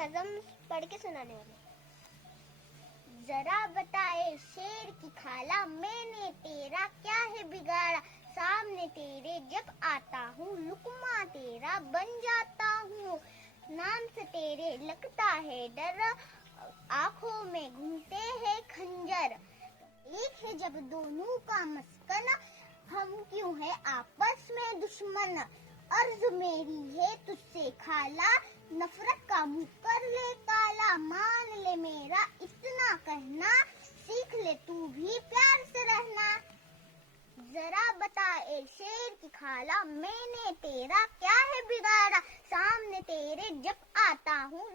नज़म पढ़ के सुनाने वाले। जरा बताए शेर की खाला, मैंने तेरा क्या है बिगाड़ा, सामने तेरे जब आता हूँ लुकमा तेरा बन जाता हूँ, नाम से तेरे लगता है डर, आंखों में घूमते हैं खंजर, एक है जब दोनों का मस्कन, हम क्यों है आपस में दुश्मन, अर्ज मेरी है तुझसे खाला, नफरत का मुंह कर ले काला, मान ले मेरा इतना कहना, सीख ले तू भी प्यार से रहना। जरा बता ए शेर की खाला, मैंने तेरा क्या है बिगाड़ा, सामने तेरे जब आता हूँ